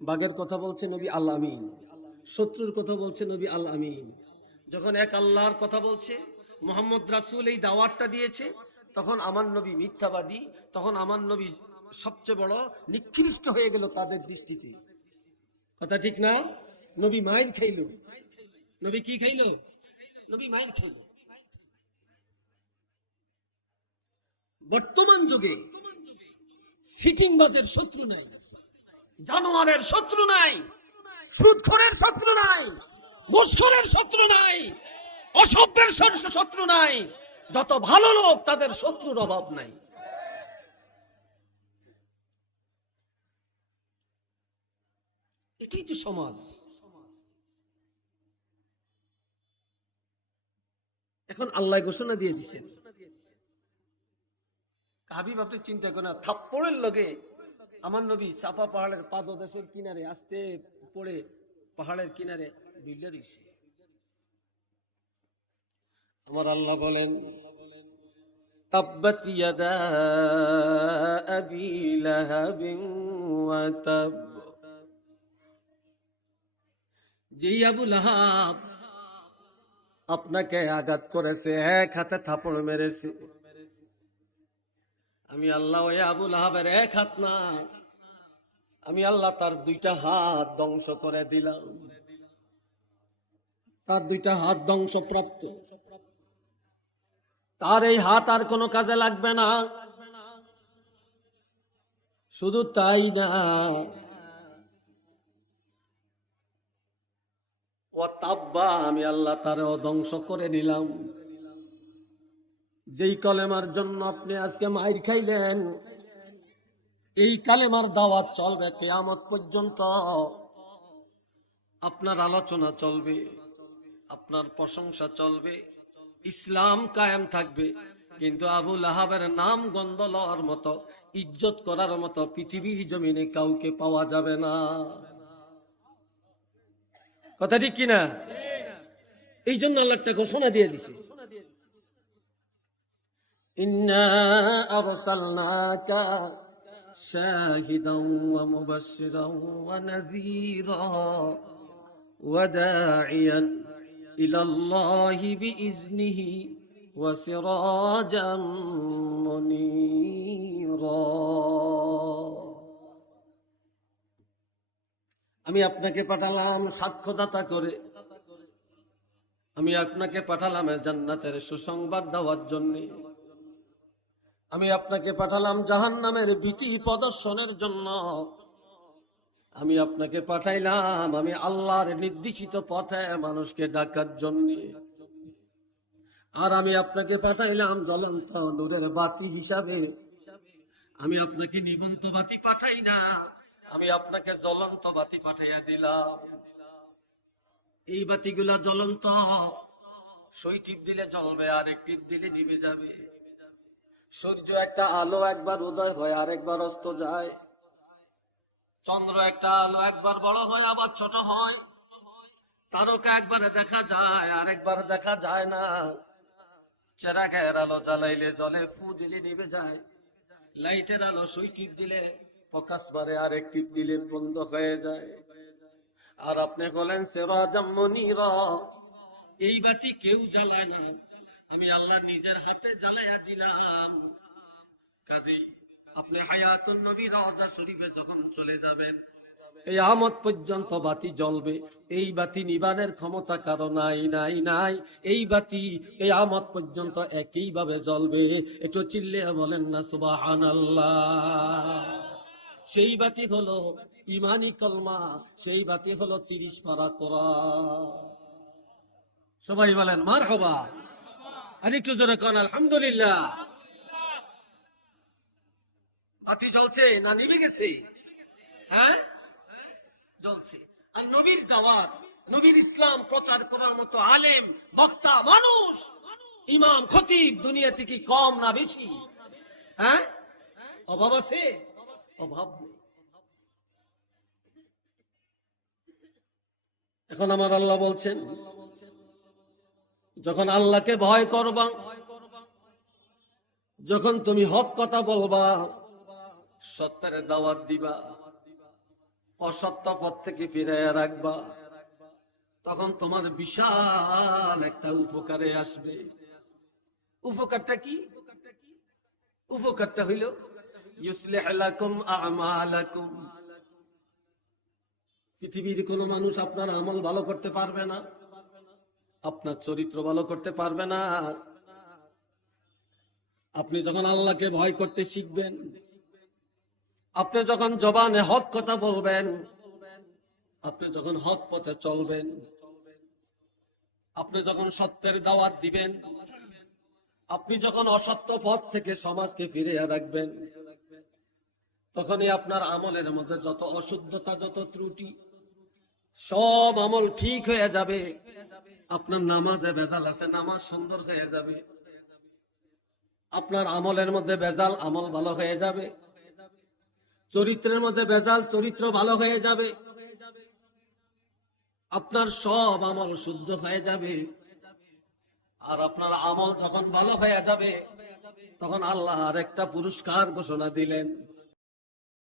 বাঘের কথা বলছে নবী আল্লাহ আমিন, শত্রুর কথা বলছে নবী আল্লাহ আমিন। যখন এক আল্লাহর কথা বলছে, মোহাম্মদ রাসূল এই দাওয়াতটা দিয়েছে, তখন আমার নবী মিথ্যাবাদী, তখন আমার নবী সবচেয়ে বড় নিকৃষ্ট হয়ে গেল তাদের দৃষ্টিতে। কথা ঠিক না? নবী মায়ের খাইল। নবী কি খাইল? নবী মায়ের খাইল। বর্তমান যুগে সিটিং বাজের শত্রু নাই। জানোয়ারের শত্রু নাই। সুদখোরের শত্রু নাই। ঘুষখোরের শত্রু নাই। অসভ্যের শত্রু- নাই। যত ভালো লোক তাদের শত্রুর অভাব নাই। এটাই তো সমাজ। এখন আল্লাহ ঘোষণা দিয়ে দিচ্ছেন হাবিব আপনি চিন্তা করেন থাপ্পড়ের লগে আমার নবী চাপা পাহাড়ের পাদদেশের কিনারে আসতে পড়ে পাহাড়ের কিনারে বিল্লা রইছে আমার আল্লাহ বলেন তাব্বাত ইয়াদা আবি লাহাবিন ওয়া তাব। যেই আবু লাহাব আপনাকে আঘাত করেছে এক হাতে থাপড় মেরেছে। আমি আল্লাহ ওই আবুল আহাবের এক হাত না, আমি আল্লাহ তার দুইটা হাত ধ্বংস করে দিলাম। তার দুইটা হাত ধ্বংসপ্রাপ্ত। তার এই হাত আর কোনো কাজে লাগবে না। শুধু তাই না। ও তাব্বা, আমি আল্লাহ তারও ধ্বংস করে নিলাম যেই কলেমার জন্য আপনি আজকে মাইর খাইলেন, এই কালেমার দাওয়াত চলবে কেয়ামত পর্যন্ত। আপনার আলোচনা চলবে, আপনার প্রশংসা চলবে, ইসলাম কায়েম থাকবে। কিন্তু আবু লাহাবের নাম গন্ধ লওয়ার মতো, ইজ্জত করার মতো পৃথিবীর জমিনে কাউকে পাওয়া যাবে না। কথা ঠিক কিনা? এই জন্য আল্লাহ একটা ঘোষণা দিয়ে দিছে। إنا أرسلناك شاهدا ومبشرا ونذيرا وداعيا إلى الله بإذنه وسراجا منيرا আমি আপনাকে পাঠালাম সাক্ষ্যদাতা করে আমি আপনাকে পাঠালাম এ জান্নাতের সুসংবাদ দেওয়ার জন্যে আমি আপনাকে পাঠালাম জাহান নামের বিটি প্রদর্শনের জন্য। আমি আপনাকে পাঠাইলাম, আমি আল্লাহর নির্দেশিত পথে মানুষকে ডাকার জন্য। আর আমি আপনাকে পাঠাইলাম জ্বলন্ত নূরের বাতি হিসাবে। আমি আপনাকে নিবন্ত বাতি পাঠাই না, আমি আপনাকে জ্বলন্ত বাতি পাঠাইয়া দিলাম। এই বাতিগুলা জ্বলন্ত, সই টিপ দিলে জ্বলবে আর এক টিপ দিলে নিভে যাবে। সূর্য একটা আলো, একবার উদয় হয় আর একবার অস্ত যায়। চন্দ্র একটা আলো, একবার বড় হয়, আবার ছোট হয়। তারকা একবারে দেখা যায় আর একবার দেখা যায় না। চেরাগের আলো জ্বালাইলে জলে ফু দিলে নিভে যায়। লাইটের আলো সুই টিপ দিলে ফোকাস মারে আর এক টিপ দিলে বন্ধ হয়ে যায়। আর আপনি বলেন সেরাজাম মনিরা এই বাতি কেউ জ্বালায় না। আমি আল্লাহ নিজের হাতে জ্বালাইয়া দিলাম। কাজী, আপনি হায়াতুন নবী রওজা শরীফে যখন চলে যাবেন এই আমত পর্যন্ত বাতি জ্বলবে। এই বাতি নিবানের ক্ষমতা কারও নাই নাই নাই। এই বাতি এই আমত পর্যন্ত একইভাবে জ্বলবে। একটু চিল্লে বলেন না সুবাহান সেই বাতি হলো ইমানি কলমা, সেই বাতি হলো তিরিশ পারা করা সবাই বলেন মার হবা আর একটু জোরে কন, আলহামদুলিল্লাহ। বাতি জ্বলছে না নিভে গেছে? হ্যাঁ? জ্বলছে। আর নবীর দাওয়াত, নবীর ইসলাম প্রচার করার মতো আলেম, বক্তা, মানুষ, ইমাম, খতিব দুনিয়া থেকে কম না বেশি। হ্যাঁ? অভাব আছে? অভাব এখন আমার আল্লাহ বলছেন যখন আল্লাহকে ভয় করবা, যখন তুমি হক কথা বলবা, সত্যের দাওয়াত দিবা, অসত্য পথ থেকে ফিরে রাখবা, তখন তোমার বিশাল একটা উপকারে আসবে। উপকারটা কি? উপকারটা হইল পৃথিবীর কোন মানুষ আপনার আমল ভালো করতে পারবে না। আপনার চরিত্র ভালো করতে পারবে না। আপনি যখন আল্লাহকে ভয় করতে শিখবেন, আপনি যখন জবানে হক কথা বলবেন, আপনি যখন হক পথে চলবেন, আপনি যখন সত্যের দাওয়াত দিবেন, আপনি যখন অসত্য পথ থেকে সমাজকে ফিরিয়ে রাখবেন, তখনই আপনার আমলের মধ্যে যত অশুদ্ধতা, যত ত্রুটি সব আমল ঠিক হয়ে যাবে। আপনার নামাজে বেজাল আছে, নামাজ সুন্দর হয়ে যাবে। আপনার আমলের মধ্যে বেজাল আমল ভালো হয়ে যাবে। চরিত্রের মধ্যে বেজাল চরিত্র ভালো হয়ে যাবে। আপনার সব আমল শুদ্ধ হয়ে যাবে। আর আপনার আমল যখন ভালো হয়ে যাবে, তখন আল্লাহ আর একটা পুরস্কার ঘোষণা দিলেন।